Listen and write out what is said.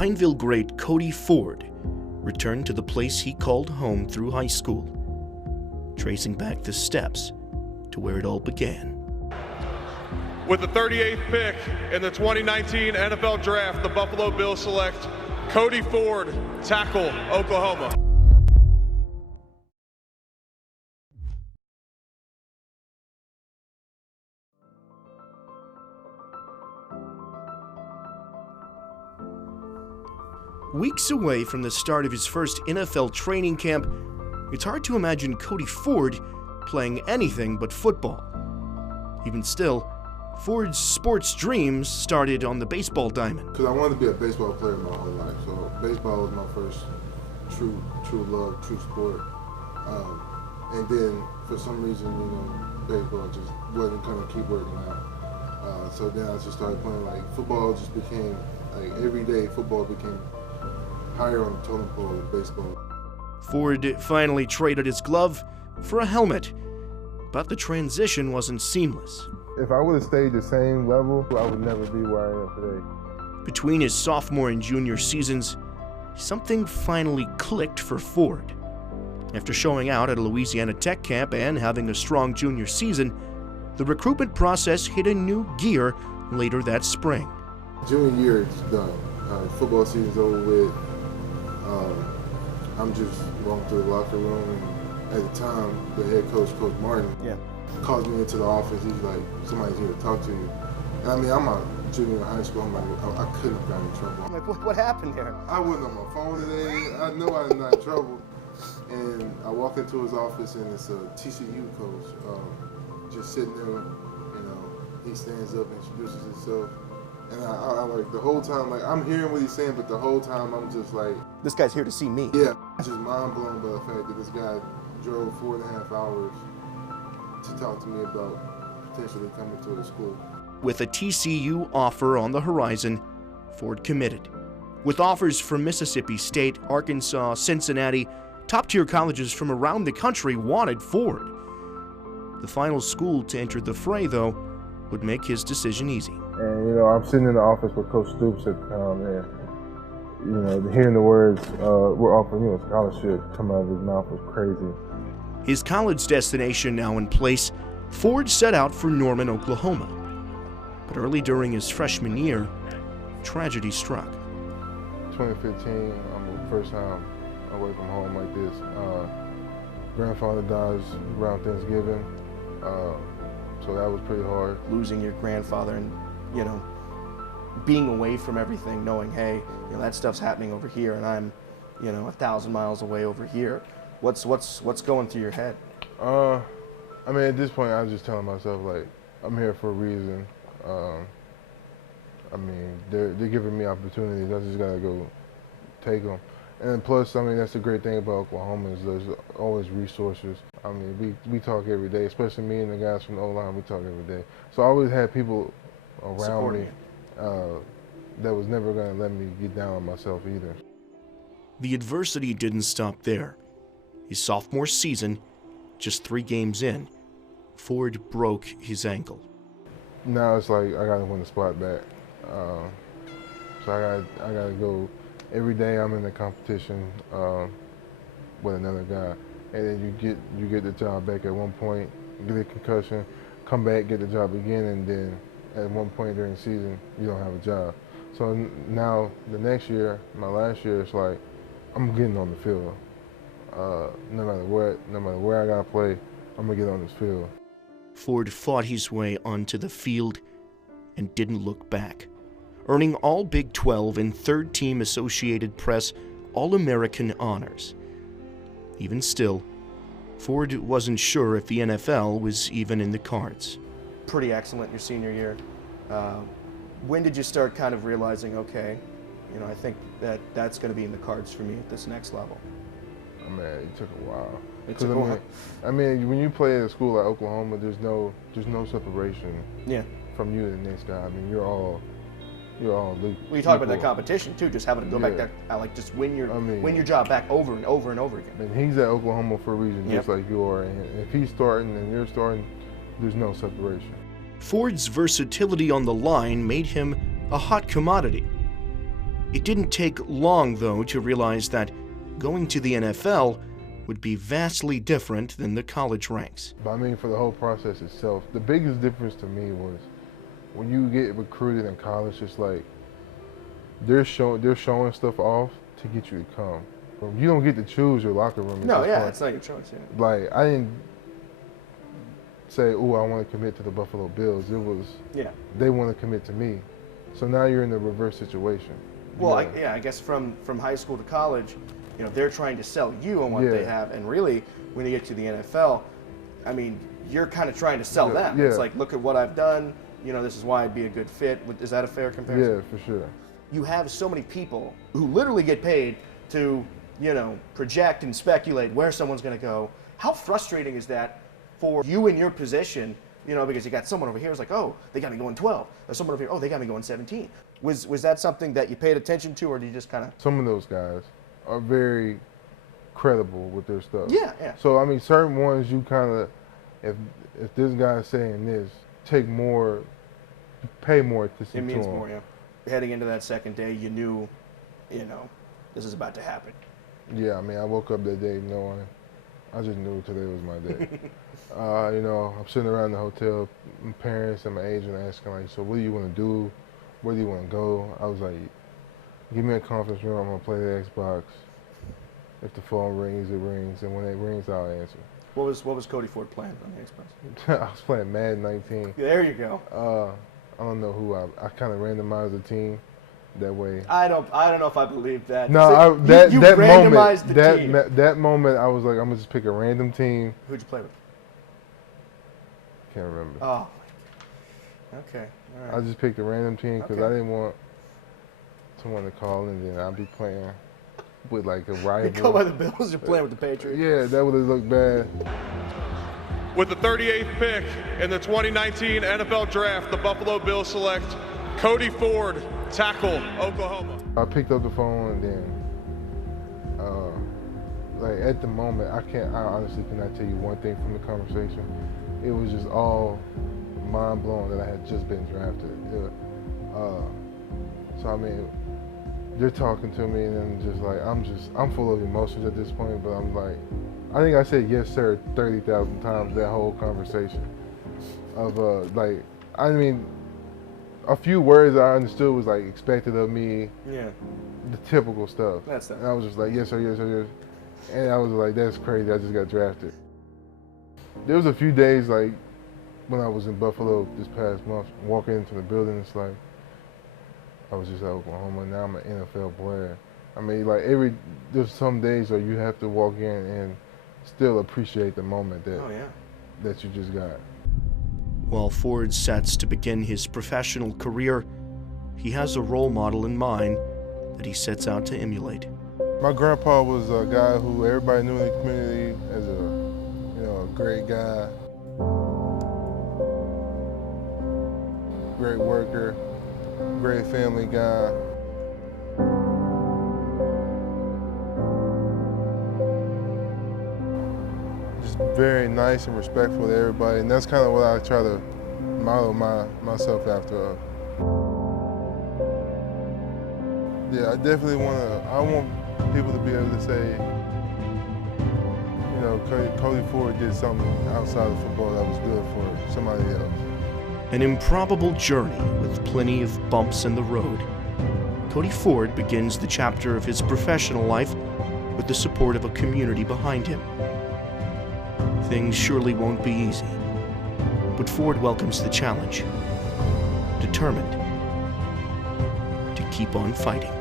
Pineville great Cody Ford returned to the place he called home through high school, tracing back the steps to where it all began. With the 38th pick in the 2019 NFL Draft, the Buffalo Bills select Cody Ford, tackle, Oklahoma. Weeks away from the start of his first NFL training camp, it's hard to imagine Cody Ford playing anything but football. Even still, Ford's sports dreams started on the baseball diamond. Because I wanted to be a baseball player my whole life, so baseball was my first true love, true sport. And then for some reason, baseball just wasn't gonna keep working out. So then I just started playing, like, football just became, like, every day football became higher on the totem pole than baseball. Ford finally traded his glove for a helmet, but the transition wasn't seamless. If I would have stayed the same level, I would never be where I am today. Between his sophomore and junior seasons, something finally clicked for Ford. After showing out at a Louisiana Tech camp and having a strong junior season, the recruitment process hit a new gear later that spring. Junior year is done. Football season's over with. I'm just walking through the locker room, and at the time, the head coach, Coach Martin, calls me into the office. He's like, "Somebody's here to talk to you." And I mean, I'm a junior in high school. I'm like, I couldn't have gotten in trouble. I'm like, what happened there? I wasn't on my phone today. I know I was not in trouble. And I walk into his office, and it's a TCU coach, just sitting there. He stands up, introduces himself. And I like, the whole time, like, I'm hearing what he's saying, but the whole time I'm just like, this guy's here to see me. Yeah, just mind blown by the fact that this guy drove 4.5 hours to talk to me about potentially coming to the school. With a TCU offer on the horizon, Ford committed. With offers from Mississippi State, Arkansas, Cincinnati, top-tier colleges from around the country wanted Ford. The final school to enter the fray, though, would make his decision easy. And, I'm sitting in the office with Coach Stoops at the time, and, hearing the words, we're offering you a scholarship come out of his mouth was crazy. His college destination now in place, Ford set out for Norman, Oklahoma. But early during his freshman year, tragedy struck. 2015, the first time away from home like this. Grandfather dies around Thanksgiving. So that was pretty hard. Losing your grandfather and, being away from everything, knowing, hey, that stuff's happening over here and I'm, 1,000 miles away over here. What's going through your head? I mean, at this point, I was just telling myself, like, I'm here for a reason. I mean, they're giving me opportunities. I just gotta go take them. And plus, I mean, that's the great thing about Oklahoma is there's always resources. I mean, we talk every day, especially me and the guys from the O-line, we talk every day. So I always had people around supporting me that was never going to let me get down on myself either. The adversity didn't stop there. His sophomore season, just 3 games in, Ford broke his ankle. Now it's like I got to win the spot back. So I got to go. Every day I'm in a competition with another guy, and then you get the job back at one point, get a concussion, come back, get the job again, and then at one point during the season you don't have a job. So now the next year, my last year, it's like I'm getting on the field. No matter where I gotta play, I'm gonna get on this field. Ford fought his way onto the field and didn't look back, earning all Big 12 and third-team Associated Press All-American honors. Even still, Ford wasn't sure if the NFL was even in the cards. Pretty excellent your senior year. When did you start kind of realizing, okay, I think that's going to be in the cards for me at this next level? I mean, it took a while. It took a while. I mean, when you play at a school like Oklahoma, there's no separation from you and the next guy. I mean, you're all elite. Well, you talk about that competition too, just having to go back there, like just win your job back over and over and over again. I mean, he's at Oklahoma for a reason, just like you are. And if he's starting and you're starting, there's no separation. Ford's versatility on the line made him a hot commodity. It didn't take long, though, to realize that going to the NFL would be vastly different than the college ranks. But I mean, for the whole process itself, the biggest difference to me was when you get recruited in college, it's like they're showing stuff off to get you to come. You don't get to choose your locker room. No, yeah, it's not your choice. Yeah. Like, I didn't say, "Oh, I want to commit to the Buffalo Bills." It was, they want to commit to me. So now you're in the reverse situation. Well, I guess from high school to college, they're trying to sell you on what they have, and really, when you get to the NFL, I mean, you're kind of trying to sell them. Yeah. It's like, look at what I've done. This is why I'd be a good fit. Is that a fair comparison? Yeah, for sure. You have so many people who literally get paid to, project and speculate where someone's going to go. How frustrating is that for you in your position? Because you got someone over here who's like, oh, they got me going 12. There's someone over here, oh, they got me going 17. Was that something that you paid attention to, or did you just kind of? Some of those guys are very credible with their stuff. Yeah. So I mean, certain ones you kind of, if this guy's saying this, pay more attention to him. It means more, yeah. Heading into that second day, you knew, this is about to happen. Yeah, I mean, I woke up that day knowing, I just knew today was my day. I'm sitting around the hotel, my parents and my agent asking, like, so what do you want to do? Where do you want to go? I was like, give me a conference room, I'm going to play the Xbox. If the phone rings, it rings, and when it rings, I'll answer. What was Cody Ford playing on the Xbox? I was playing Madden 19. There you go. I don't know who I kind of randomized the team that way. I don't know if I believe that. No, so that randomized moment, the team. that moment, I was like, I'm gonna just pick a random team. Who'd you play with? Can't remember. Oh, okay. All right. I just picked a random team because Okay. I didn't want someone to call and then I'd be playing with like a rival. You go by the Bills, you're playing with the Patriots. Yeah, that would have looked bad. With the 38th pick in the 2019 NFL Draft, the Buffalo Bills select Cody Ford, tackle, Oklahoma. I picked up the phone and then, like at the moment, I honestly cannot tell you one thing from the conversation. It was just all mind blowing that I had just been drafted. So I mean, they're talking to me and then just like, I'm full of emotions at this point, but I'm like, I think I said yes sir 30,000 times that whole conversation. I mean, a few words I understood was like expected of me. Yeah. The typical stuff. That's that. And I was just like, yes sir, yes sir, yes. And I was like, that's crazy, I just got drafted. There was a few days like when I was in Buffalo this past month, walking into the building, it's like, I was just at Oklahoma, now I'm an NFL player. I mean, like there's some days where you have to walk in and still appreciate the moment that you just got. While Ford sets to begin his professional career, he has a role model in mind that he sets out to emulate. My grandpa was a guy who everybody knew in the community as a great guy, great worker, great family guy. Just very nice and respectful to everybody, and that's kind of what I try to model myself after. Yeah, I definitely I want people to be able to say, Cody Ford did something outside of football that was good for somebody else. An improbable journey with plenty of bumps in the road. Cody Ford begins the chapter of his professional life with the support of a community behind him. Things surely won't be easy, but Ford welcomes the challenge, determined to keep on fighting.